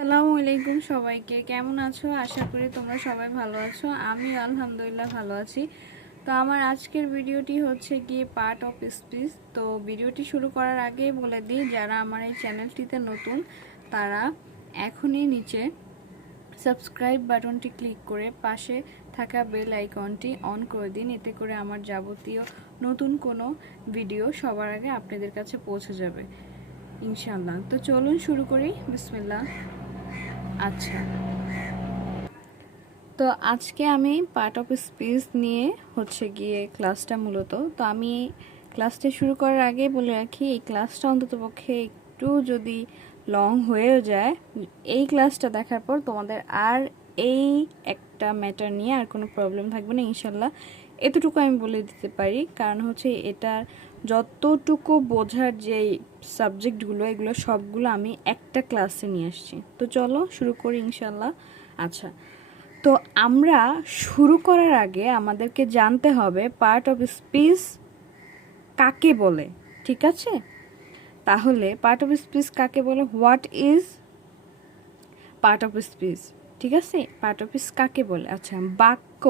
আসসালামু আলাইকুম সবাইকে, কেমন আছো? আশা করি তোমরা সবাই ভালো আছো। আমি আলহামদুলিল্লাহ ভালো আছি। তো আমার আজকের ভিডিওটি হচ্ছে গিয়ে পার্ট অফ স্পিচ। তো ভিডিওটি শুরু করার আগেই বলে দিই, যারা আমার এই চ্যানেলটিতে নতুন তারা এখনই নিচে সাবস্ক্রাইব বাটনটি ক্লিক করে পাশে থাকা বেল আইকনটি অন করে দিন। এতে করে আমার যাবতীয় নতুন কোনো ভিডিও সবার আগে আপনাদের কাছে পৌঁছে যাবে ইনশাআল্লাহ। তো চলুন শুরু করি, বিসমিল্লাহ। আচ্ছা, তো আজকে আমি পার্ট অফ স্পিচ নিয়ে হচ্ছে গিয়ে ক্লাসটা মূলত। তো আমি ক্লাসটা শুরু করার আগে বলে রাখি, এই ক্লাসটা অন্ততপক্ষে একটু যদি লং হয়েও যায়, এই ক্লাসটা দেখার পর তোমাদের আর এই একটা ম্যাটার নিয়ে আর কোনো প্রবলেম থাকবে না ইনশাল্লাহ। এতটুকু আমি বলে দিতে পারি, কারণ হচ্ছে এটার যতটুকু বোঝার যে সাবজেক্টগুলো, এগুলো সবগুলো আমি একটা ক্লাসে নিয়ে আসছি। তো চলো শুরু করি ইনশাল্লাহ। আচ্ছা, তো আমরা শুরু করার আগে আমাদেরকে জানতে হবে পার্ট অফ স্পিচ কাকে বলে। ঠিক আছে, তাহলে পার্ট অফ স্পিচ কাকে বলে? What is part of speech? ঠিক আছে, পার্ট অফ স্পিচ কাকে বলে? আচ্ছা, বাক্য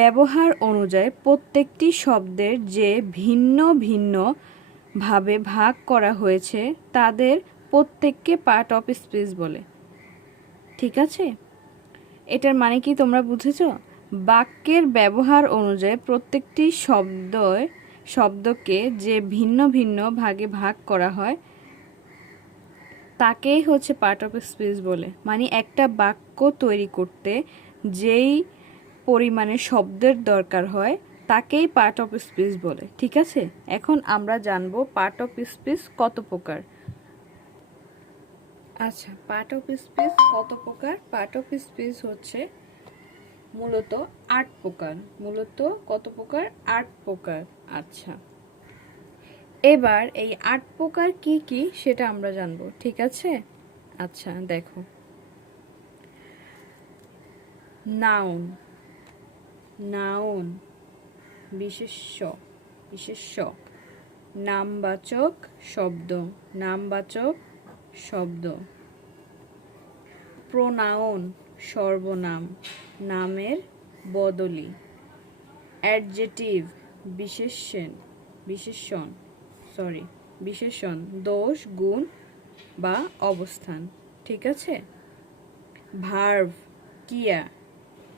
ব্যবহার অনুযায়ী প্রত্যেকটি শব্দের যে ভিন্ন ভিন্ন ভাবে ভাগ করা হয়েছে তাদের প্রত্যেককে পার্ট অফ স্পিচ বলে। ঠিক আছে, এটার মানে কি তোমরা বুঝেছো? বাক্যের ব্যবহার অনুযায়ী প্রত্যেকটি শব্দকে যে ভিন্ন ভিন্ন ভাগে ভাগ করা হয় তাকেই হচ্ছে পার্ট অফ স্পিচ বলে। মানে একটা বাক্য তৈরি করতে যেই পরিমাণে শব্দের দরকার হয় তাকেই পার্ট অফ স্পিচ বলে। ঠিক আছে, এখন আমরা জানবো পার্ট অফ স্পিচ কত প্রকার। আচ্ছা, পার্ট অফ স্পিচ কত প্রকার? পার্ট অফ স্পিচ হচ্ছে মূলত 8 প্রকার। মূলত কত প্রকার? 8 প্রকার। আচ্ছা, এবার এই 8 প্রকার কি কি সেটা আমরা জানবো। ঠিক আছে, আচ্ছা দেখো, নাউন, নাউন বিশেষ্য, বিশেষ্য, নামবাচক শব্দ, নামবাচক শব্দ, প্রোনাউন সর্বনাম, নামের বদলি, অ্যাডজেটিভ বিশেষণ, বিশেষণ বিশেষণ, দোষ, গুণ বা অবস্থান। ঠিক আছে, ভার্ব ক্রিয়া,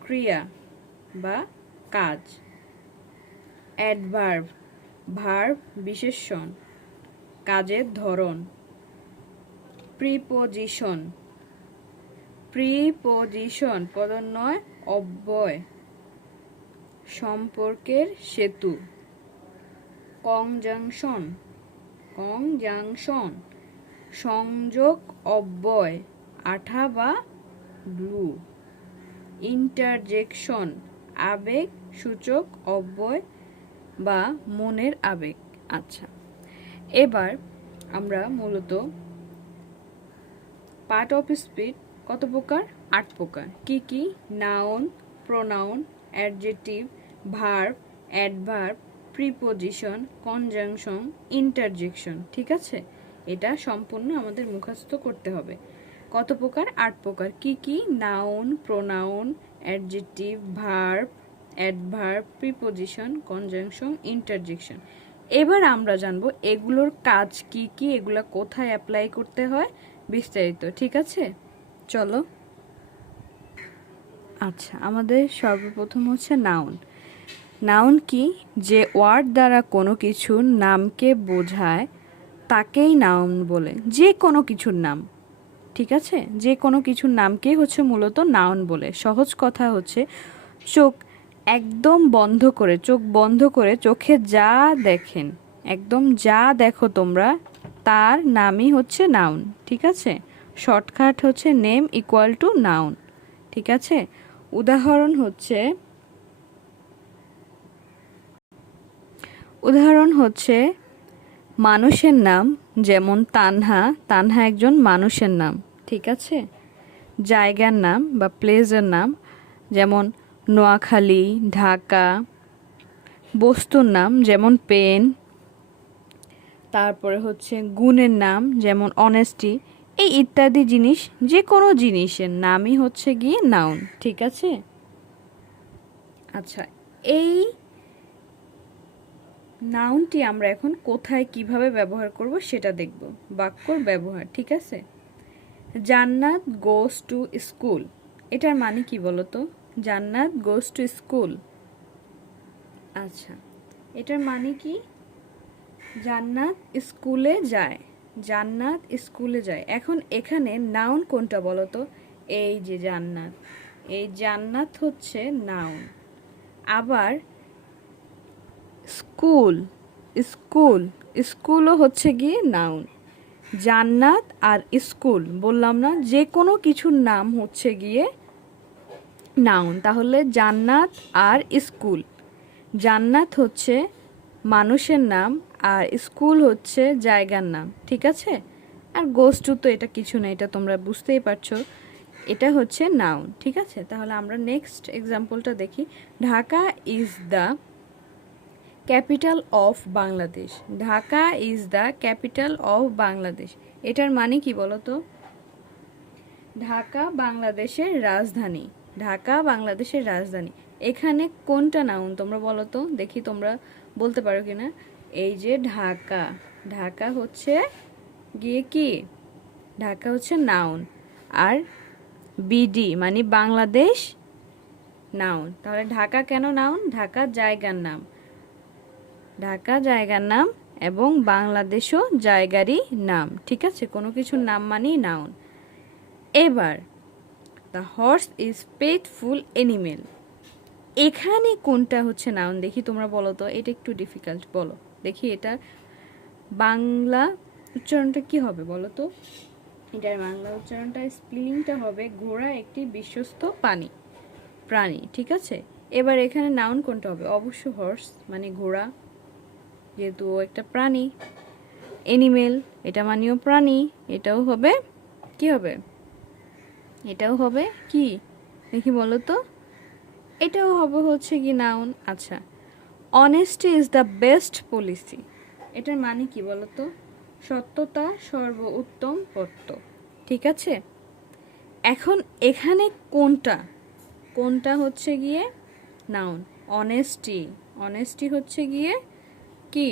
ক্রিয়া বা কাজ, অ্যাডভার্ব ভার্ব বিশেষণ, কাজের ধরন, প্রিপোজিশন, প্রিপোজিশন পদন্বয়, অব্যয়, সম্পর্কের সেতু, কনজাংশন, কনজাংশন সংযোগ অব্যয়, আঠা বা গ্লু, ইন্টারজেকশন আবেগ সূচক অব্যয় বা মনের আবেগ। আচ্ছা, এবার আমরা মূলত পার্ট অফ স্পিচ কত প্রকার? 8 প্রকার। কি কি? Noun, pronoun, adjective, verb, adverb, preposition, conjunction, interjection. ঠিক আছে, এটা সম্পূর্ণ আমাদের মুখস্থ করতে হবে। কত প্রকার? 8 প্রকার। কি কি? Noun, pronoun, adjective, verb, adverb, preposition, conjunction, interjection. এবার আমরা জানবো এগুলোর কাজ কি কি, এগুলো কোথায় অ্যাপ্লাই করতে হয় বিস্তারিত। ঠিক আছে, চলো। আচ্ছা, আমাদের সর্বপ্রথম হচ্ছে নাউন। নাউন কি? যে ওয়ার্ড দ্বারা কোনো কিছুর নামকে বোঝায় তাকেই নাউন বলে। যে কোনো কিছুর নাম, ঠিক আছে, যে কোনো কিছুর নামকেই হচ্ছে মূলত নাউন বলে। সহজ কথা হচ্ছে, চোখ একদম বন্ধ করে, চোখ বন্ধ করে চোখে যা দেখেন, একদম যা দেখো তোমরা, তার নামই হচ্ছে নাউন। ঠিক আছে, শর্টকাট হচ্ছে নেম ইকুয়াল টু নাউন। ঠিক আছে, উদাহরণ হচ্ছে মানুষের নাম, যেমন তানহা, তানহা একজন মানুষের নাম। ঠিক আছে, জায়গার নাম বা প্লেসের নাম, যেমন নোয়াখালী, ঢাকা। বস্তুর নাম, যেমন পেন। তারপরে হচ্ছে গুণের নাম, যেমন অনেস্টি, এই ইত্যাদি জিনিস, যে কোনো জিনিসের নামই হচ্ছে গিয়ে নাউন। ঠিক আছে? আচ্ছা, এই নাউনটি আমরা এখন কোথায় কিভাবে ব্যবহার করব সেটা দেখব। বাক্যর ব্যবহার। ঠিক আছে? জান্নাত গোস টু স্কুল, এটার মানে কি বলো তো? জান্নাত গোস টু স্কুল। আচ্ছা, এটার মানে কি? জান্নাত স্কুলে যায়। জান্নাত স্কুলে যায়। এখন এখানে নাউন কোনটা বলো তো? এই যে জান্নাত, এই জান্নাত হচ্ছে নাউন। আবার স্কুল, স্কুল, স্কুলও হচ্ছে গিয়ে নাউন। জান্নাত আর স্কুল বললাম না, যে কোনো কিছুর নাম হচ্ছে গিয়ে নাউন। তাহলে জান্নাত আর স্কুল, জান্নাত হচ্ছে মানুষের নাম আর স্কুল হচ্ছে জায়গার নাম। ঠিক আছে? আর গোস্টু তো এটা কিছু না, এটা তোমরা বুঝতেই পারছো, এটা হচ্ছে নাউন। ঠিক আছে? তাহলে আমরা নেক্সট এক্সাম্পলটা দেখি। Dhaka is the capital of Bangladesh. Dhaka is the capital of Bangladesh, এটার মানে কি বলো তো? ঢাকা বাংলাদেশের রাজধানী। ঢাকা বাংলাদেশের রাজধানী। এখানে কোনটা নাউন তোমরা বলো তো দেখি, তোমরা বলতে পারো কিনা? এই যে ঢাকা, ঢাকা হচ্ছে গিয়ে কি? ঢাকা হচ্ছে নাউন। আর বিডি মানে বাংলাদেশ নাউন। তাহলে ঢাকা কেন নাউন? ঢাকা জায়গার নাম, ঢাকা জায়গার নাম এবং বাংলাদেশও জায়গারই নাম। ঠিক আছে? কোনো কিছুর নাম মানেই নাউন। এবার the horse is faithful animal, এখানে কোনটা হচ্ছে নাউন দেখি তোমরা বলো তো। এটা একটু ডিফিকাল্ট, বলো দেখি এটা বাংলা উচ্চারণটা কি হবে বলো তো? এটার বাংলা উচ্চারণটা, স্পেলিংটা হবে ঘোড়া একটি বিশ্বস্ত প্রাণী। ঠিক আছে? এবার এখানে নাউন কোনটা হবে? অবশ্য হর্স মানে ঘোড়া, যেহেতু ও একটা প্রাণী। এনিমেল এটা মানেও প্রাণী, এটাও হবে কি হবে? এটাও হবে কি দেখি বলো তো? এটাও হবে হচ্ছে কি নাউন। আচ্ছা, honesty is the best policy, এটার মানে কি বলো তো? সত্যতা সর্বোত্তম পথ্য। ঠিক আছে? এখন এখানে কোনটা কোনটা হচ্ছে গিয়ে নাউন? অনেস্টি, অনেস্টি হচ্ছে গিয়ে কি?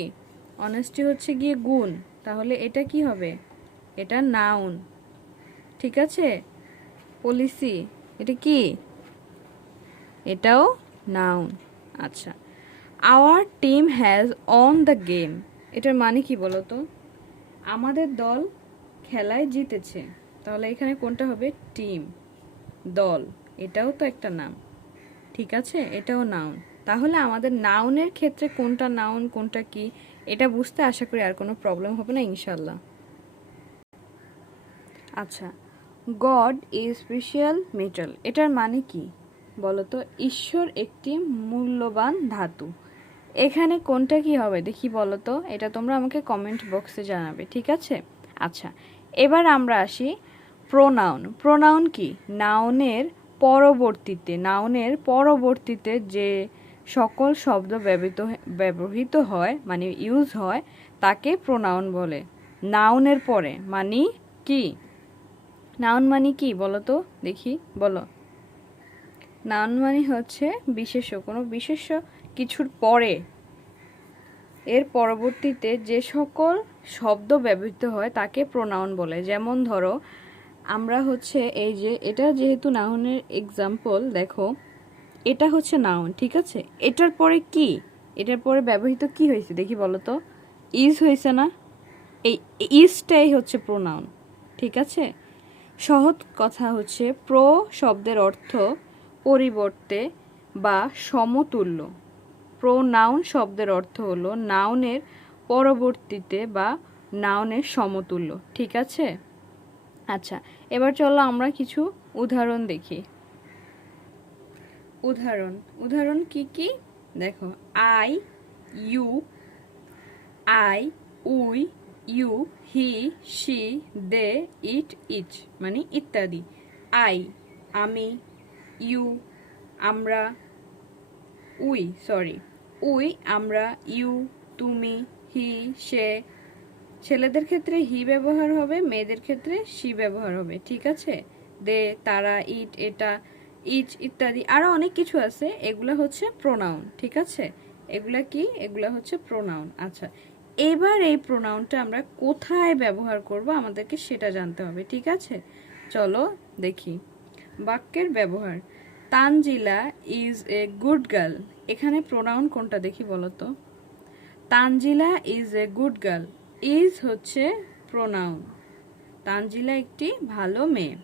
অনেস্টি হচ্ছে গিয়ে গুণ। তাহলে এটা কি হবে? এটা নাউন। ঠিক আছে? পলিসি এটা কি? এটাও নাউন। আচ্ছা, our team has on the game, এটার মানে কি বলো তো? আমাদের দল খেলায় জিতেছে। তাহলে এখানে কোনটা হবে? টিম, দল, এটাও তো একটা নাম। ঠিক আছে? এটাও নাউন। তাহলে আমাদের নাউনের ক্ষেত্রে কোনটা নাউন কোনটা কি এটা বুঝতে আশা করি আর কোনো প্রবলেম হবে না ইনশাল্লাহ। আচ্ছা, গড ইজ স্পেশাল মেটাল, এটার মানে কি বলো তো? ঈশ্বর একটি মূল্যবান ধাতু। এখানে কোনটা কি হবে দেখি বলো তো? এটা তোমরা আমাকে কমেন্ট বক্সে জানাবে। ঠিক আছে? আচ্ছা, এবার আমরা আসি প্রোনাউন। প্রোনাউন কি? নাউনের পরবর্তীতে যে সকল শব্দ ব্যবহৃত হয় মানে ইউজ হয় তাকে প্রোনাউন বলে। নাউনের পরে মানে কি? নাউন মানে কি বলো তো দেখি, বলো। নাউন মানে হচ্ছে বিশেষ্য, কোনো বিশেষ্য কিছুর পরে এর পরবর্তীতে যে সকল শব্দ ব্যবহৃত হয় তাকে প্রোনাউন বলে। যেমন ধরো আমরা হচ্ছে এই যে এটা যেহেতু নাউনের এক্সাম্পল, দেখো এটা হচ্ছে নাউন। ঠিক আছে? এটার পরে কি? এটার পরে ব্যবহৃত কি হয়েছে দেখি বলো তো? ইজ হয়েছে না? এই ইজটাই হচ্ছে প্রোনাউন। ঠিক আছে? সহজ কথা হচ্ছে প্রো শব্দের অর্থ পরিবর্তে বা সমতুল্য। প্রোনাউন শব্দের অর্থ হলো নাউনের পরবর্তীতে বা নাউনের সমতুল্য। ঠিক আছে? আচ্ছা, এবার চলো আমরা কিছু উদাহরণ দেখি। উদাহরণ কি কি দেখো। I, you, we, you, he, she, they, it, each মানে ইত্যাদি। আই আমি, ইউ আমরা, উই আমরা, ইউ তুমি, হি সে, ছেলেদের ক্ষেত্রে হি ব্যবহার হবে, মেয়েদের ক্ষেত্রে শি ব্যবহার হবে, ঠিক আছে? দে, তারা, ইট, এটা, ইচ ইত্যাদি আরো অনেক কিছু আছে, এগুলা হচ্ছে প্রোনাউন, ঠিক আছে? এগুলা কি? এগুলা হচ্ছে প্রোনাউন। আচ্ছা, এবার এই প্রোনাউনটা আমরা কোথায় ব্যবহার করব আমাদেরকে সেটা জানতে হবে, ঠিক আছে? চলো দেখি বাক্যের ব্যবহার। Tanzila is a good girl, এখানে প্রোনাউন কোনটা দেখি বলো তো? Tanzila is a good girl, is হচ্ছে প্রোনাউন, তানজিলা একটি ভালো মেয়ে।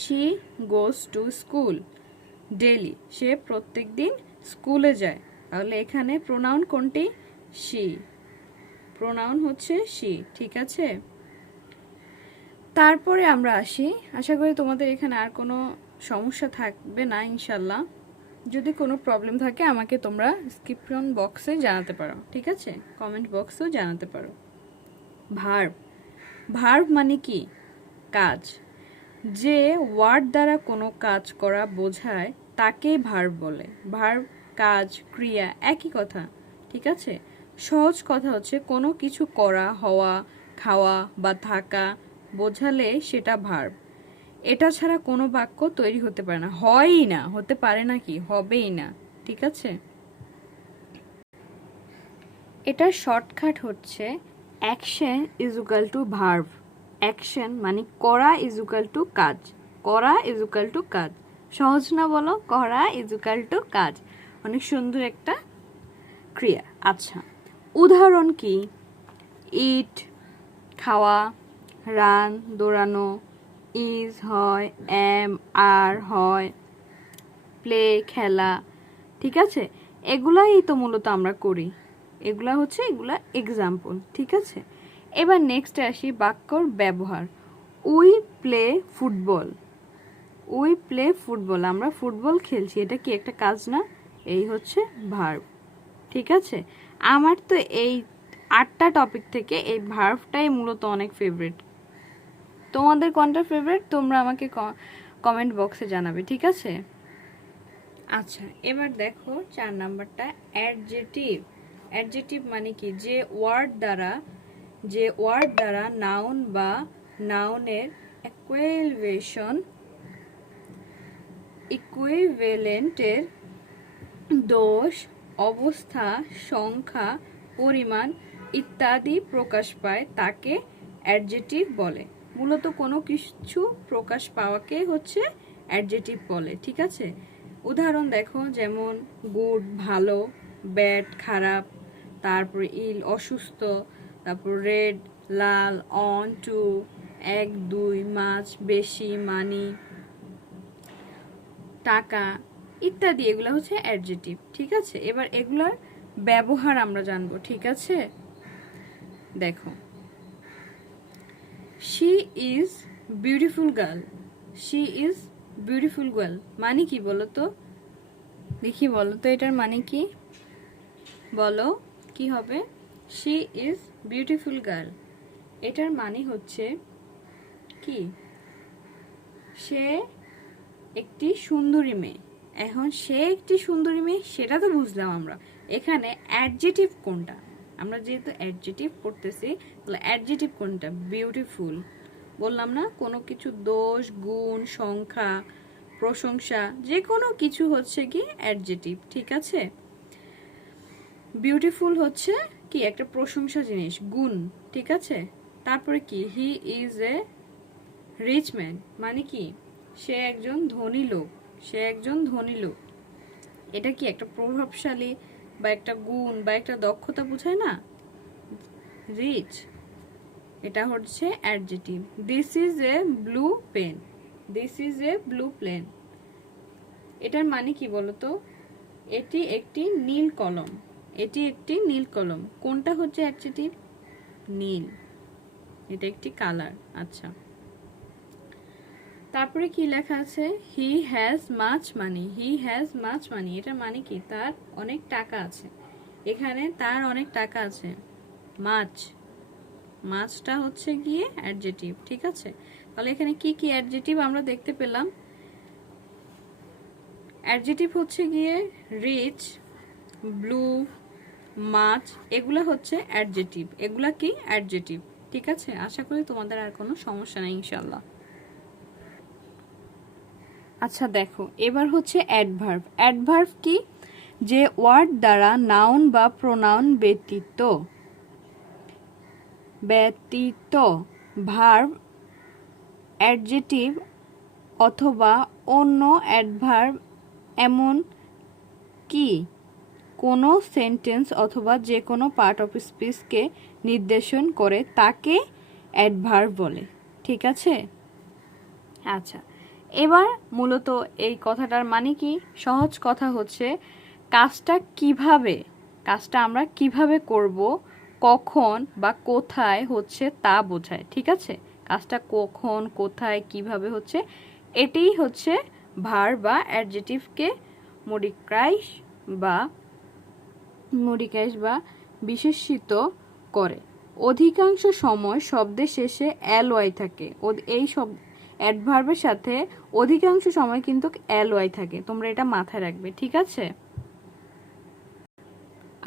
She goes to school daily, সে প্রত্যেক দিন স্কুলে যায়, তাহলে এখানে প্রোনাউন কোনটি? শি, প্রোনাউন হচ্ছে শি, ঠিক আছে? তারপরে আমরা আসি, আশা করি তোমাদের এখানে আর কোনো সমস্যা থাকবে না ইনশাল্লাহ। যদি কোনো প্রবলেম থাকে আমাকে তোমরা ডেসক্রিপশন বক্সে জানাতে পারো, ঠিক আছে? কমেন্ট বক্সেও জানাতে পারো। ভার্ব, ভার্ব মানে কি? কাজ। যে ওয়ার্ড দ্বারা কোনো কাজ করা বোঝায় তাকে ভার্ব বলে। ভার্ব, কাজ, ক্রিয়া একই কথা, ঠিক আছে? সহজ কথা হচ্ছে কোনো কিছু করা, হওয়া, খাওয়া বা থাকা বোঝালে সেটা ভার্ব। এটা ছাড়া কোনো বাক্য তৈরি হতে পারে না, হয়ই না, হতে পারে না, কি হবেই না, ঠিক আছে? এটার শর্টকাট হচ্ছে action is equal to verb. Action মানে করা ইজ ইকুয়াল টু কাজ, করা ইজ ইকুয়াল টু কাজ। সহজ না বলো? করা ইজ ইকুয়াল টু কাজ, অনেক সুন্দর একটা ক্রিয়া। আচ্ছা, উদাহরণ কি? ইট খাওয়া, রান দৌড়ানো, ইজ হয়, এম আর হয়, প্লে খেলা, ঠিক আছে? এগুলাই তো মূলত আমরা করি, এগুলা হচ্ছে এগুলা এক্সাম্পল, ঠিক আছে? এবার নেক্সটে আসি বাক্যর ব্যবহার। We play football, we play football, আমরা ফুটবল খেলছি, এটা কি একটা কাজ না? এই হচ্ছে ভার্ব, ঠিক আছে? আমার তো এই 8টা টপিক থেকে এই ভার্বটাই মূলত অনেক ফেভারিট। তোমাদের কোনটা ফেভারিট তোমরা আমাকে কমেন্ট বক্সে জানাবে, ঠিক আছে? আচ্ছা, এবার দেখো 4 নাম্বারটা, অ্যাডজেটিভ। অ্যাডজেটিভ মানে কি? যে ওয়ার্ড দ্বারা নাউন বা নাউনের ইকুইভ্যালেন্টের দোষ, অবস্থা, সংখ্যা, পরিমাণ ইত্যাদি প্রকাশ পায় তাকে অ্যাডজেটিভ বলে। মূলত কোনো কিছু প্রকাশ পাওয়াকে হচ্ছে অ্যাডজেটিভ বলে, ঠিক আছে? উদাহরণ দেখো, যেমন গুড ভালো, ব্যাড খারাপ, তারপরে ইল অসুস্থ, তারপর রেড লাল, অন টু এক দুই, মাছ বেশি, মানি টাকা ইত্যাদি, এগুলো হচ্ছে অ্যাডজেটিভ, ঠিক আছে? এবার এগুলোর ব্যবহার আমরা জানবো, ঠিক আছে? দেখো, she is beautiful girl, she is beautiful girl মানে কি বলো তো? দেখি বলো তো এটার মানে কি? বলো কি হবে? শি ইজ বিউটিফুল গার্ল, এটার মানে হচ্ছে কি? সে একটি সুন্দরী মেয়ে। এখন সে একটি সুন্দরী মেয়ে সেটা তো বুঝলাম আমরা, এখানে অ্যাডজেটিভ কোনটা? আমরা যেহেতু অ্যাডজেটিভ পড়তেছি, তাহলে অ্যাডজেটিভ কোনটা? বিউটিফুল। বললাম না, কোনো কিছু দোষ, গুণ, সংখ্যা, প্রশংসা যে কোনো কিছু হচ্ছে কি অ্যাডজেটিভ, ঠিক আছে? বিউটিফুল হচ্ছে কি? একটা প্রশংসা জিনিস, গুণ, ঠিক আছে? তারপরে কি? He is a rich man মানে কি? সে একজন ধনী লোক, সে একজন ধনী লোক। এটা কি একটা প্রভাবশালী বা একটা গুণ বা একটা দক্ষতা বোঝায় না? রিচ, এটা হচ্ছে adjective. This is a blue pen, this is a blue pen, এটার মানে কি বলতো? এটি একটি নীল কলম, এটি একটি নীল কলম, কোনটা হচ্ছে অ্যাডজেটিভ? নীল, এটা একটি কালার। আচ্ছা, তারপরে কি লেখা আছে? He has much money, he has much money, এটার মানে কি? তার অনেক টাকা আছে। এখানে তার অনেক টাকা আছে, মাছ, মাছটা হচ্ছে গিয়ে অ্যাডজেটিভ, ঠিক আছে? তাহলে এখানে কি কি অ্যাডজেটিভ আমরা দেখতে পেলাম? অ্যাডজেটিভ হচ্ছে গিয়ে রিচ, ব্লু, মাছ, এগুলা হচ্ছে অ্যাডজেটিভ। এগুলা কি? অ্যাডজেটিভ। ঠিক আছে, আশা করি তোমাদের আর কোনো সমস্যা নেই ইনশাল্লাহ। আচ্ছা দেখো, এবার হচ্ছে অ্যাডভার্ব। অ্যাডভার্ব কি? যে ওয়ার্ড দ্বারা নাউন বা প্রোনাউন ব্যতীত ভার্ব, অ্যাডজেটিভ অথবা অন্য অ্যাডভার্ব এমন কি কোনো সেন্টেন্স অথবা যে কোনো পার্ট অফ স্পিচকে নির্দেশন করে তাকে অ্যাডভার্ব বলে। ঠিক আছে? আচ্ছা, এবার মূলত এই কথাটার মানে কি? সহজ কথা হচ্ছে কাজটা আমরা কিভাবে করব, কখন বা কোথায় হচ্ছে তা বোঝায়। ঠিক আছে, কাজটা কখন, কোথায়, কিভাবে হচ্ছে, এটাই হচ্ছে ভার্ব বা অ্যাডজেটিভকে মডিফাই বা বিশেষিত করে। অধিকাংশ সময় শব্দের শেষে এলওয়াই থাকে। এই সব অ্যাডভার্বের সাথে অধিকাংশ সময় কিন্তু এলওয়াই থাকে, তোমরা এটা মাথায় রাখবে। ঠিক আছে?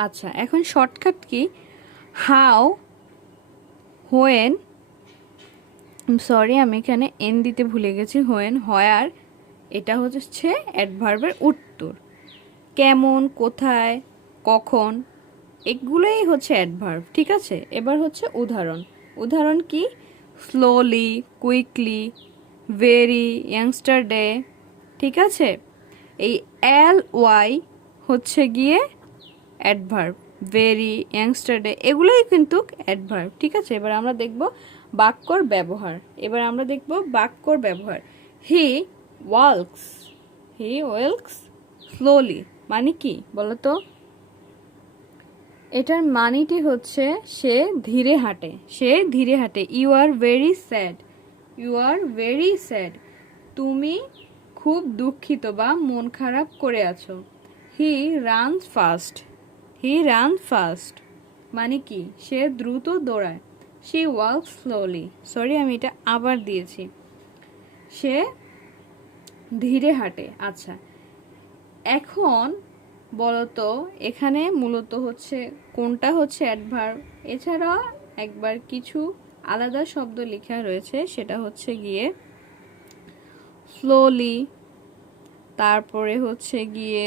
আচ্ছা, এখন shortcut key? How, when, sorry আমি এখানে এন দিতে ভুলে গেছি, হোয়েন, হোয়ার, এটা হচ্ছে অ্যাডভার্বের উত্তর। কেমন, কোথায়, কখন, এগুলোই হচ্ছে অ্যাডভার্ব। ঠিক আছে, এবার হচ্ছে উদাহরণ। উদাহরণ কি? Slowly, quickly, very, yesterday. ঠিক আছে, এই এল ওয়াই হচ্ছে গিয়ে অ্যাডভার্ব। ভেরি, ইয়াংস্টারডে এগুলোই কিন্তু অ্যাডভার্ব। ঠিক আছে, এবার আমরা দেখব বাক্যর ব্যবহার। হি ওয়াল্কস স্লোলি মানে কি বলো তো? এটার মানেটি হচ্ছে সে ধীরে হাঁটে। ইউ আর ভেরি স্যাড, তুমি খুব দুঃখিত বা মন খারাপ করে আছো। হি রান ফাস্ট মানে কি? সে দ্রুত দৌড়ায়। শি ওয়াক স্লোলি, সরি আমি এটা আবার দিয়েছি, সে ধীরে হাঁটে। আচ্ছা, এখন বলতো এখানে মূলত হচ্ছে কোনটা হচ্ছে অ্যাডভার্ব? এছাড়া একবার কিছু আলাদা শব্দ লেখা রয়েছে, সেটা হচ্ছে গিয়ে স্লোলি, তারপরে হচ্ছে গিয়ে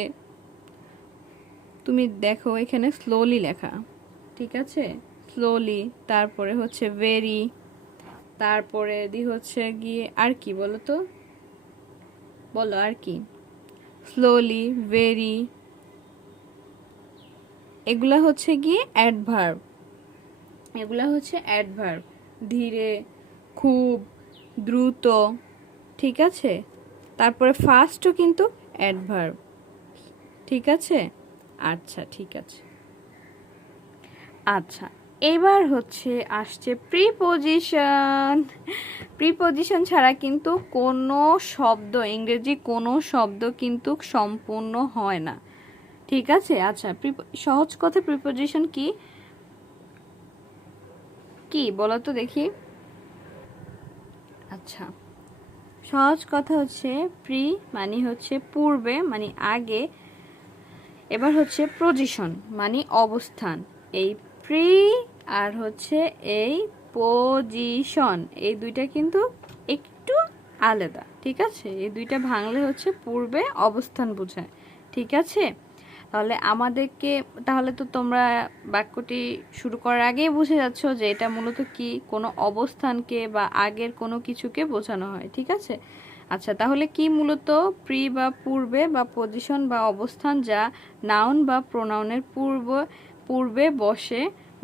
তুমি দেখো এখানে স্লোলি লেখা। ঠিক আছে, স্লোলি, তারপরে হচ্ছে ভেরি, তারপরে হচ্ছে গিয়ে আর কি বলো তো, বলো আর কি? স্লোলি, ভেরি, এগুলা হচ্ছে গিয়ে অ্যাডভার্ব। ধীরে, খুব, দ্রুত। ঠিক আছে, তারপরে ফাস্টও কিন্তু অ্যাডভার্ব। ঠিক আছে, আচ্ছা ঠিক আছে। আচ্ছা, এবার হচ্ছে আসছে প্রিপোজিশন ছাড়া কিন্তু কোনো শব্দ, ইংরেজি কোনো শব্দ কিন্তু সম্পূর্ণ হয় না। ঠিক আছে, আচ্ছা সহজ কথা প্রিপোজিশন কি কি বলো তো দেখি? আচ্ছা, সহজ কথা হচ্ছে প্রি মানে হচ্ছে পূর্বে, মানে আগে। এবার হচ্ছে পজিশন মানে অবস্থান। এই প্রি আর হচ্ছে এই পজিশন, এই দুইটা কিন্তু একটু আলাদা। ঠিক আছে, এই দুইটা ভাঙলে হচ্ছে পূর্বে অবস্থান বোঝায়। ঠিক আছে, তাহলে তো তোমরা বাক্যটি শুরু করার আগেই বুঝে যাচ্ছ যে এটা মূলত কি, কোনো অবস্থানকে বা আগের কোনো কিছুকে বোঝানো হয়। ঠিক আছে, আচ্ছা তাহলে কি মূলত প্রি বা পূর্বে বা পজিশন বা অবস্থান, যা নাউন বা প্রোনাউনের পূর্বে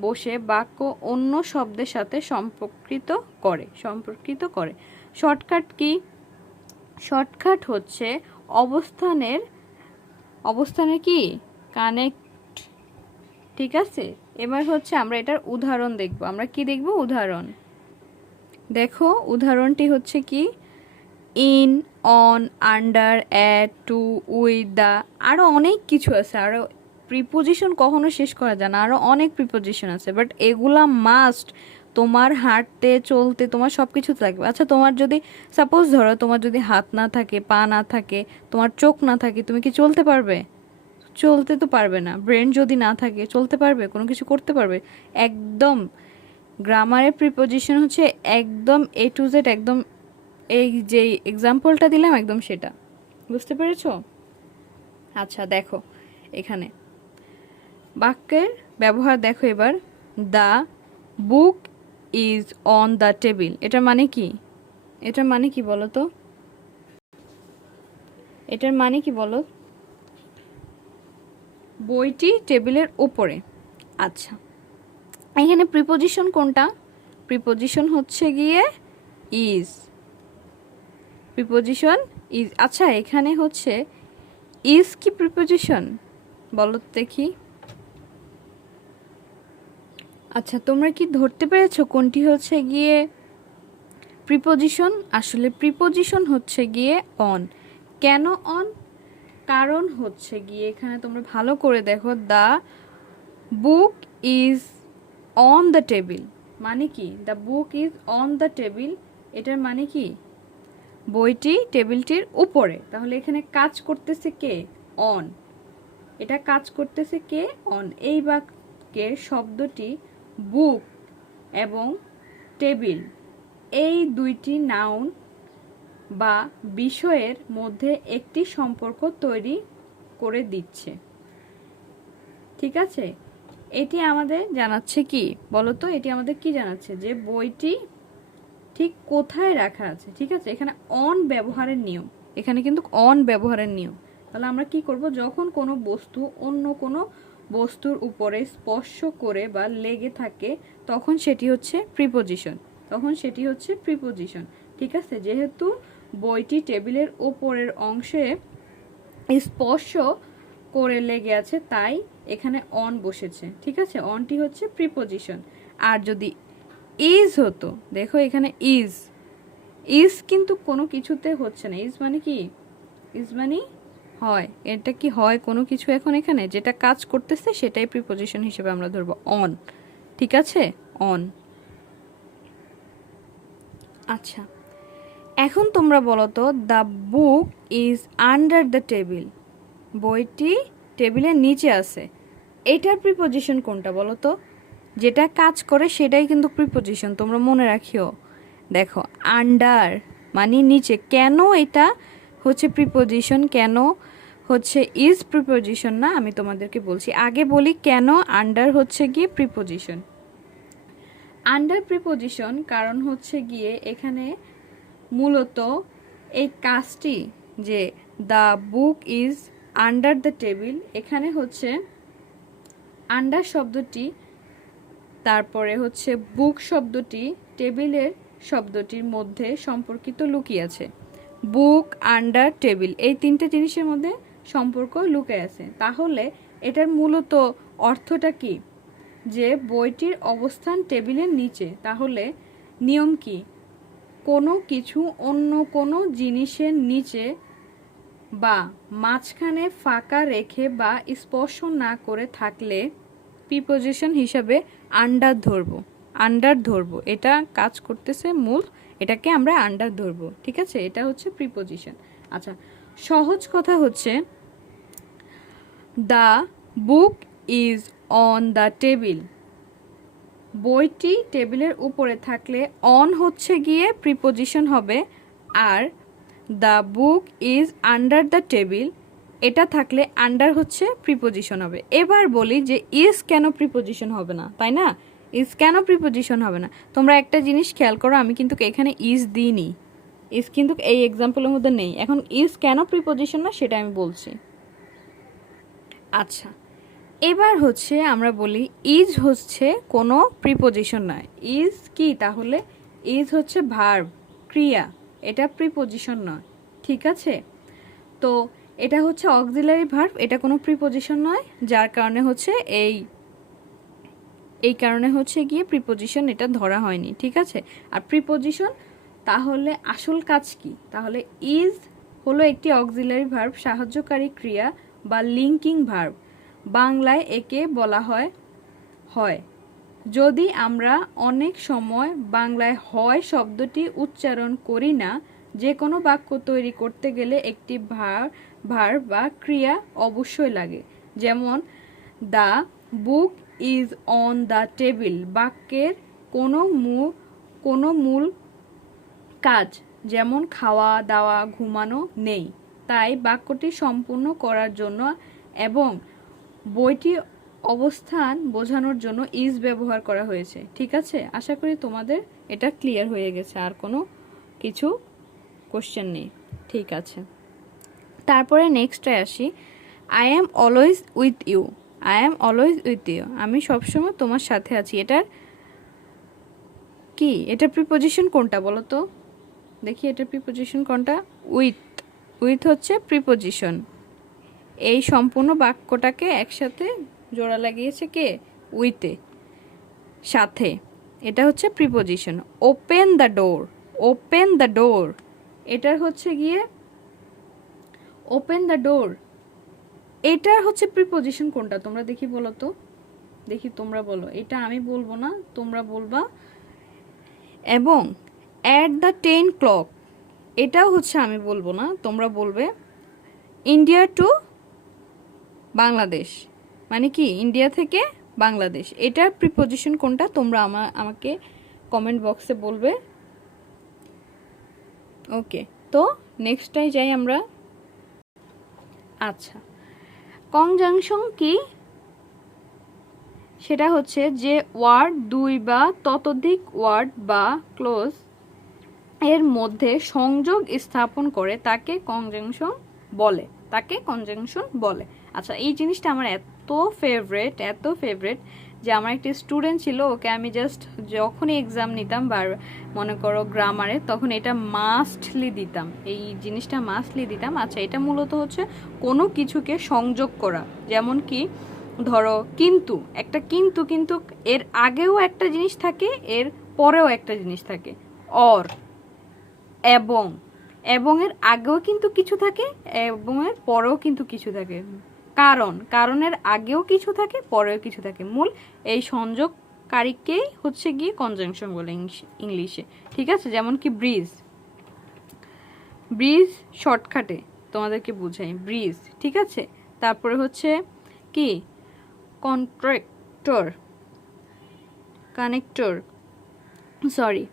বসে বাক্য অন্য শব্দের সাথে সম্পর্কিত করে। Shortcut key? শর্টকাট হচ্ছে অবস্থানের কি কানেক্ট। ঠিক আছে, এবার হচ্ছে আমরা এটার উদাহরণ দেখব। আমরা কি দেখব? উদাহরণ। দেখো উদাহরণটি হচ্ছে কি, in, on, under, at, to, with, the, আরও অনেক কিছু আছে। আরও প্রিপোজিশন কখনো শেষ করা যায় না, আরও অনেক প্রিপোজিশন আছে, বাট এগুলা মাস্ট তোমার হাঁটতে চলতে তোমার সব কিছু থাকবে। আচ্ছা, তোমার যদি সাপোজ ধরো তোমার যদি হাত না থাকে, পা না থাকে, তোমার চোখ না থাকে, তুমি কি চলতে পারবে? চলতে তো পারবে না। ব্রেন যদি না থাকে চলতে পারবে, কোনো কিছু করতে পারবে? একদম গ্রামারের প্রিপোজিশন হচ্ছে একদম A to Z, একদম এই যে এক্সাম্পলটা দিলাম একদম সেটা। বুঝতে পেরেছো? আচ্ছা দেখো এখানে বাক্যের ব্যবহার দেখো এবার। The book is on the table, এটার মানে কি? এটার মানে কি বলো তো? এটার মানে কি বলো? বইটি টেবিলের উপরে। আচ্ছা, এখানে প্রিপোজিশন কোনটা? প্রিপোজিশন হচ্ছে গিয়ে ইজ। Preposition is. আচ্ছা, এখানে হচ্ছে ইজ কি প্রিপোজিশন বলো তো দেখি। আচ্ছা, তোমরা কি ধরতে পেরেছো কোনটি হচ্ছে গিয়ে প্রিপোজিশন? আসলে প্রিপোজিশন হচ্ছে গিয়ে অন। কেন অন? কারণ হচ্ছে গিয়ে এখানে তোমরা ভালো করে দেখো, the book is on the table মানে কি? The book is on the table, এটার মানে কি? বইটি টেবিলটির উপরে। তাহলে এখানে কাজ করতেছে কে? অন। এটা কাজ করতেছে কে? অন। এই বাক্যের শব্দটি বুক এবং টেবিল এই দুইটি নাউন বা বিষয়ের মধ্যে একটি সম্পর্ক তৈরি করে দিচ্ছে। ঠিক আছে, এটি আমাদের জানাচ্ছে কি বলতো? এটি আমাদের কি জানাচ্ছে? যে বইটি ঠিক কোথায় রাখা আছে। ঠিক আছে, এখানে অন ব্যবহারের নিয়ম, এখানে কিন্তু অন ব্যবহারের নিয়ম। তাহলে আমরা কি করব? যখন কোনো বস্তু অন্য কোনো বস্তুর উপরে স্পর্শ করে বা লেগে থাকে তখন সেটি হচ্ছে প্রিপোজিশন। তখন সেটি হচ্ছে প্রিপোজিশন। ঠিক আছে, যেহেতু বইটি টেবিলের উপরের অংশে স্পর্শ করে লেগে আছে তাই এখানে অন বসেছে। ঠিক আছে, অনটি হচ্ছে প্রিপোজিশন। আর যদি ইজ হতো, দেখো এখানে ইজ, ইজ কিন্তু কোনো কিছুতে হচ্ছে না। ইজ মানে কি? ইজ মানে হয়। এটা কি হয় কোনো কিছু? এখন এখানে যেটা কাজ করতেছে সেটাই প্রিপোজিশন হিসেবে আমরা ধরবো অন। ঠিক আছে, অন। আচ্ছা, এখন তোমরা বলো তো, the book is under the table, বইটি টেবিলের নিচে আছে, এটার প্রিপোজিশন কোনটা বলো তো? যেটা কাজ করে সেটাই কিন্তু প্রিপোজিশন, তোমরা মনে রাখিও। দেখো, আন্ডার মানে নিচে। কেন এটা হচ্ছে প্রিপোজিশন, কেন হচ্ছে ইজ প্রিপোজিশন না, আমি তোমাদেরকে বলছি। আগে বলি কেন আন্ডার হচ্ছে গিয়ে প্রিপোজিশন। আন্ডার প্রিপোজিশন কারণ হচ্ছে গিয়ে এখানে মূলত এই কাজটি, যে the book is under the table, এখানে হচ্ছে আন্ডার শব্দটি, তারপরে হচ্ছে বুক শব্দটি টেবিলের শব্দটির মধ্যে সম্পর্কিত লুকিয়ে আছে। বুক, আন্ডার, টেবিল এই তিনটে জিনিসের মধ্যে সম্পর্ক লুকিয়ে আছে। তাহলে এটার মূলত অর্থটা কি? যে বইটির অবস্থান টেবিলের নিচে। তাহলে নিয়ম কি? কোনো কিছু অন্য কোনো জিনিসের নিচে বা মাঝখানে ফাঁকা রেখে বা স্পর্শ না করে থাকলে প্রিপোজিশন হিসাবে আন্ডার ধরবো। আন্ডার ধরবো, এটা কাজ করতেছে মূল, এটাকে আমরা আন্ডার ধরবো। ঠিক আছে, এটা হচ্ছে প্রিপোজিশন। আচ্ছা, সহজ কথা হচ্ছে the book is on the table, বইটি টেবিলের উপরে থাকলে অন হচ্ছে গিয়ে প্রিপোজিশন হবে, are the book is under the table এটা থাকলে আন্ডার হচ্ছে প্রিপোজিশন হবে। এবার বলি যে ইজ কেন প্রিপোজিশন হবে না, তাই না? ইজ কেন প্রিপোজিশন হবে না? তোমরা একটা জিনিস খেয়াল করো, আমি কিন্তু এখানে ইজ দিইনি, ইজ কিন্তু এই এক্সাম্পলের মধ্যে নেই। এখন ইজ কেন প্রিপোজিশন না সেটা আমি বলছি। আচ্ছা, এবার হচ্ছে আমরা বলি ইজ হচ্ছে কোনো প্রিপোজিশন নয়। ইজ কি তাহলে? ইজ হচ্ছে ভার্ব, ক্রিয়া, এটা প্রিপোজিশন নয়। ঠিক আছে, তো এটা হচ্ছে অক্সিলারি ভার্ব, এটা কোনো প্রিপোজিশন নয়, যার কারণে হচ্ছে এই কারণে হচ্ছে গিয়ে প্রিপোজিশন এটা ধরা হয়নি। ঠিক আছে, আর প্রিপোজিশন তাহলে আসল কাজ কি? তাহলে ইজ হলো একটি অক্সিলারি ভার্ব, সাহায্যকারী ক্রিয়া বা লিঙ্কিং ভার্ব। বাংলায় একে বলা হয় হয়। যদি আমরা অনেক সময় বাংলায় হয় শব্দটি উচ্চারণ করি না, যে কোনো বাক্য তৈরি করতে গেলে একটি ভার্ব বা ক্রিয়া অবশ্যই লাগে। যেমন the book is on the table, বাক্যের কোনো মূল কাজ যেমন খাওয়া দাওয়া ঘুমানো নেই, তাই বাক্যটি সম্পূর্ণ করার জন্য এবং বইটি অবস্থান বোঝানোর জন্য ইজ ব্যবহার করা হয়েছে। ঠিক আছে, আশা করি তোমাদের এটা ক্লিয়ার হয়ে গেছে, আর কোনো কিছু কোশ্চেন নেই। ঠিক আছে, তারপরে নেক্সটে আসি। I am always with you, I am always with you, আমি সবসময় তোমার সাথে আছি। এটার কি, এটার প্রিপোজিশন কোনটা বলো তো দেখি, এটার প্রিপোজিশন কোনটা? উইথ, উইথ হচ্ছে প্রিপোজিশন। এই সম্পূর্ণ বাক্যটাকে একসাথে জোড়া লাগিয়েছে কে? উইথে, সাথে। এটা হচ্ছে preposition. Open the door, open the door, এটার হচ্ছে গিয়ে ওপেন দ্য ডোর, এটার হচ্ছে প্রিপোজিশন কোনটা তোমরা দেখি বলো তো, দেখি তোমরা বলো, এটা আমি বলবো না, তোমরা বলবা। এবং অ্যাট দ্য 10 ক্লক, এটাও হচ্ছে আমি বলবো না, তোমরা বলবে। ইন্ডিয়া টু বাংলাদেশ, মানে কি ইন্ডিয়া থেকে বাংলাদেশ, এটার প্রিপোজিশন কোনটা তোমরা আমাকে কমেন্ট বক্সে বলবে। ওকে, তো নেক্সটটাই যাই আমরা। আচ্ছা, কনজাংশন কি? সেটা হচ্ছে যে ওয়ার্ড দুই বা ততোধিক ওয়ার্ড বা ক্লোজ এর মধ্যে সংযোগ স্থাপন করে তাকে কনজাংশন বলে, তাকে কনজাংশন বলে। আচ্ছা, এই জিনিসটা আমার এত ফেভারেট যে আমার একটি স্টুডেন্ট ছিল, ওকে আমি জাস্ট যখনই এক্সাম নিতাম বা মনে করো গ্রামারে, তখন এটা মাস্টলি দিতাম, এই জিনিসটা মাস্টলি দিতাম। আচ্ছা, এটা মূলত হচ্ছে কোনো কিছুকে সংযোগ করা, যেমন কি ধরো কিন্তু, একটা কিন্তু, কিন্তু এর আগেও একটা জিনিস থাকে, এর পরেও একটা জিনিস থাকে। অর, এবং, এবং এর আগেও কিন্তু কিছু থাকে, এবং এর পরেও কিন্তু কিছু থাকে। কারণ, কারণের আগেও কিছু থাকে, পরেও কিছু থাকে। মূল এই সংযোগকারীকেই হচ্ছে গিয়ে কনজাংশন বলে ইংলিশে। ঠিক আছে, যেমন কি ব্রিজ, ব্রিজ শর্টকাটে তোমাদেরকে বুঝাই, ব্রিজ। ঠিক আছে, তারপরে হচ্ছে কি কন্ট্রাক্টর, কানেক্টর, সরি,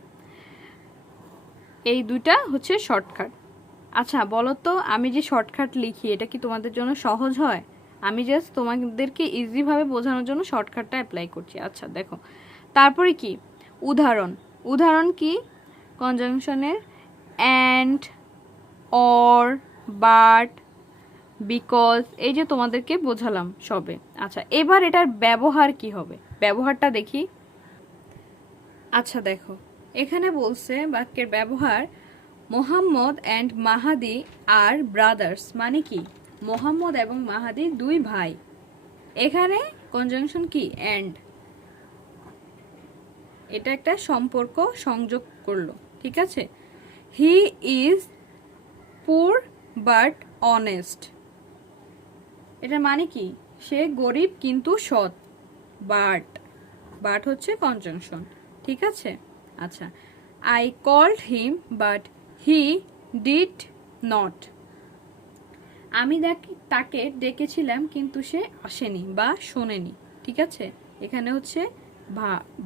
এই দুইটা হচ্ছে শর্টকাট। আচ্ছা বলো তো, আমি যে শর্টকাট লিখি এটা কি তোমাদের জন্য সহজ হয়? আমি জাস্ট তোমাদেরকে ইজিভাবে বোঝানোর জন্য শর্টকাটটা অ্যাপ্লাই করছি। আচ্ছা দেখো, তারপরে কি উদাহরণ, উদাহরণ কি কনজাংশনের অ্যান্ড, অর, বাট, বিকজ, এই যে তোমাদেরকে বোঝালাম সবে। আচ্ছা, এবার এটার ব্যবহার কি হবে, ব্যবহারটা দেখি। আচ্ছা দেখো, এখানে বলছে বাক্যের ব্যবহার, Mohammad and Mahadi are brothers, মানে কি মোহাম্মদ এবং মাহাদি দুই ভাই। এখানে কনজাংশন কি অ্যান্ড, এটা একটা সম্পর্ক সংযোগ করলো। ঠিক আছে, he is poor but honest, এটা মানে কি সে গরিব কিন্তু সৎ। বাট, বাট হচ্ছে কনজাংশন। ঠিক আছে, আচ্ছা, I called him but he did not, আমি তাকে ডেকেছিলাম কিন্তু সে আসেনি বা শোনেনি। ঠিক আছে, এখানে হচ্ছে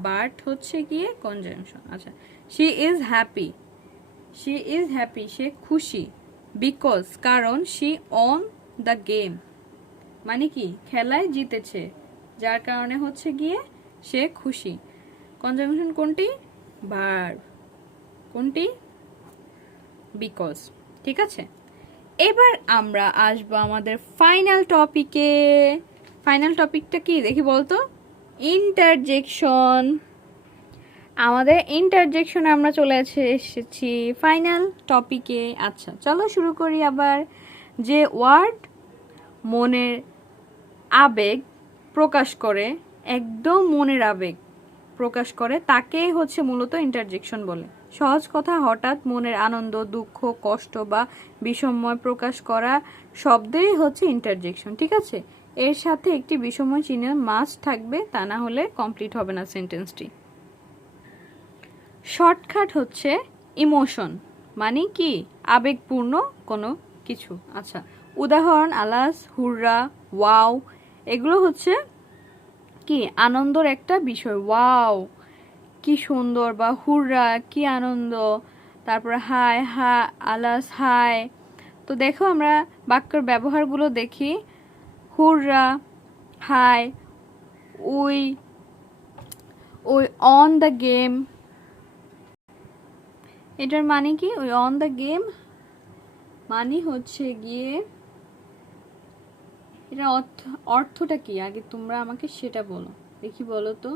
বাট হচ্ছে গিয়ে কনজাংশন। আচ্ছা, she is happy, she is happy, সে খুশি। বিকজ, কারণ, শি অন দ্য গেম, মানে কি খেলায় জিতেছে, যার কারণে হচ্ছে গিয়ে সে খুশি। কনজাংশন কোনটি? ভার্ব, কোনটি? বিকজ। ঠিক আছে, এবার আমরা আসবো আমাদের ফাইনাল টপিকে। ফাইনাল টপিকটা কি দেখি বলতো? ইন্টারজেকশন। আমাদের ইন্টারজেকশনে আমরা চলে এসেছি ফাইনাল টপিকে। আচ্ছা চলো শুরু করি আবার। যে ওয়ার্ড মনের আবেগ প্রকাশ করে, একদম মনের আবেগ প্রকাশ করে, তাকে হচ্ছে মূলত ইন্টারজেকশন বলে। সহজ কথা, হঠাৎ মনের আনন্দ, দুঃখ, কষ্ট বা বিষময় প্রকাশ করা শব্দেই হচ্ছে ইন্টারজেকশন। ঠিক আছে, এর সাথে একটি বিষময় চিহ্ন মাস্ট থাকবে, তা না হলে কমপ্লিট হবে না সেন্টেন্সটি। শর্টকাট হচ্ছে ইমোশন, মানে কি আবেগপূর্ণ কোনো কিছু। আচ্ছা, উদাহরণ আলাস, হুররা, ওয়াও, এগুলো হচ্ছে কি আনন্দর একটা বিষয়। ওয়াও কি সুন্দর, বা হুররা কি আনন্দ, তারপরে হাই হা আলাস হাই। তো দেখো আমরা বাক্যের ব্যবহারগুলো দেখি। হুররা, হাই, উই, ওই অন দ্য গেম, এটার মানে কি? ওই অন দ্য গেম মানে হচ্ছে গিয়ে এটা অর্থটা কি আগে তোমরা আমাকে সেটা বলো দেখি, বলো তো।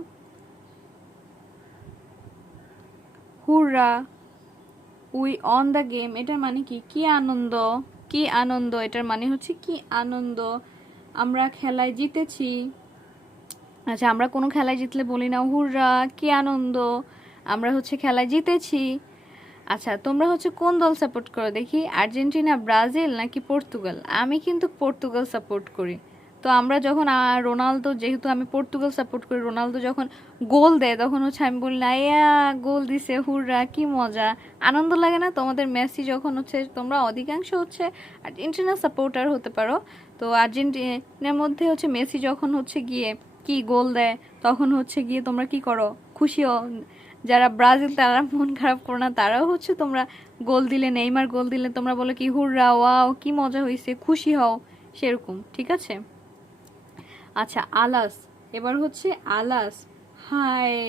হুররা, উই অন দ্য গেম এটার মানে কি? কি আনন্দ, কি আনন্দ, এটার মানে হচ্ছে কি আনন্দ, আমরা খেলায় জিতেছি। আচ্ছা, আমরা কোনো খেলায় জিতলে বলি না হুররা কি আনন্দ, আমরা হচ্ছে খেলায় জিতেছি। আচ্ছা, তোমরা হচ্ছে কোন দল সাপোর্ট করো দেখি? আর্জেন্টিনা, ব্রাজিল নাকি পর্তুগাল? আমি কিন্তু পর্তুগাল সাপোর্ট করি। তো আমরা যখন রোনালদো, যেহেতু আমি পর্তুগাল সাপোর্ট করি, রোনালদো যখন গোল দেয় তখন হচ্ছে আমি বলি না ইয়া গোল দিছে হুররা কি মজা, আনন্দ লাগে না? তোমাদের মেসি যখন হচ্ছে, তোমরা অধিকাংশ হচ্ছে আর্জেন্টিনা সাপোর্টার হতে পারো, তো আর্জেন্টিনার মধ্যে হচ্ছে মেসি যখন হচ্ছে গিয়ে কি গোল দেয় তখন হচ্ছে গিয়ে তোমরা কি করো? খুশি হও। যারা ব্রাজিল তারা মন খারাপ করো না, তারাও হচ্ছে তোমরা গোল দিলে, নেইমার গোল দিলে তোমরা বলো কি হুররা ওয়াও কি মজা হয়েছে, খুশি হও, সেরকম। ঠিক আছে। আচ্ছা, আলাস, এবার হচ্ছে আলাস, হায়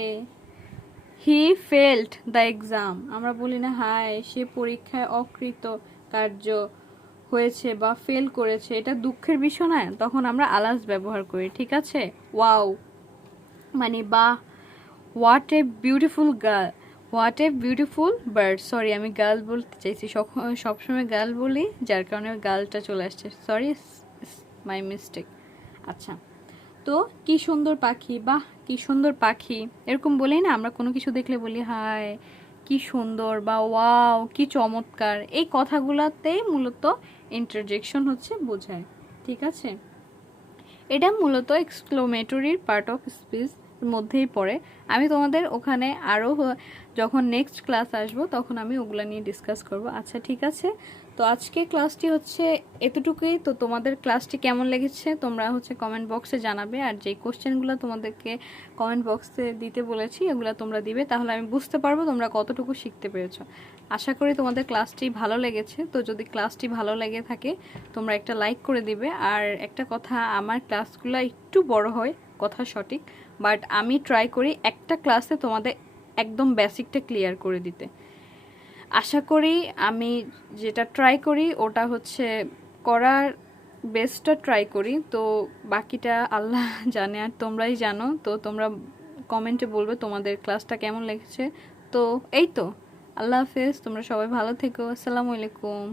হি ফেল্ড দ্য এক্সাম, আমরা বলি না হায় সে পরীক্ষায় অকৃত কার্য হয়েছে বা ফেল করেছে, এটা দুঃখের বিষয় না, তখন আমরা আলাস ব্যবহার করি। ঠিক আছে। ওয়াও মানে বাহ, what a beautiful girl, what a beautiful bird, sorry আমি গার্ল বলতে চাইছি, সবসময় গার্ল বলি যার কারণে গার্লটা চলে আসছে, সরি, মাই মিস্টেক। আচ্ছা, তো কি সুন্দর পাখি, বাহ কি সুন্দর পাখি, এরকম বলি না আমরা কোনো কিছু দেখলে বলি হায় কি সুন্দর বা ওয়াও কি চমৎকার, এই কথাগুলোতেই মূলত ইন্টারজেকশন হচ্ছে বোঝায়। ঠিক আছে। এটা মূলত এক্সক্লোমেটরির পার্ট অফ স্পিচ মধ্যেই পড়ে। আমি তোমাদের ওখানে আরও যখন নেক্সট ক্লাস আসবো তখন আমি ওগুলা নিয়ে ডিসকাস করব। আচ্ছা ঠিক আছে। তো আজকে ক্লাসটি হচ্ছে এতটুকুই। তো তোমাদের ক্লাসটি কেমন লেগেছে তোমরা হচ্ছে কমেন্ট বক্সে জানাবে, আর যেই কোশ্চেনগুলো তোমাদেরকে কমেন্ট বক্সে দিতে বলেছি এগুলো তোমরা দিবে, তাহলে আমি বুঝতে পারবো তোমরা কতটুকু শিখতে পেরেছো। আশা করি তোমাদের ক্লাসটি ভালো লেগেছে। তো যদি ক্লাসটি ভালো লেগে থাকে তোমরা একটা লাইক করে দিবে। আর একটা কথা, আমার ক্লাসগুলো একটু বড় হয়, কথা সঠিক, বাট আমি ট্রাই করি একটা ক্লাসে তোমাদের একদম বেসিকটা ক্লিয়ার করে দিতে। আশা করি আমি যেটা ট্রাই করি ওটা হচ্ছে করার বেস্টটা ট্রাই করি। তো বাকিটা আল্লাহ জানে আর তোমরাই জানো। তো তোমরা কমেন্টে বলবে তোমাদের ক্লাসটা কেমন লেগেছে। তো এই তো, আল্লাহ হাফেজ, তোমরা সবাই ভালো থেকো। আসসালামু আলাইকুম।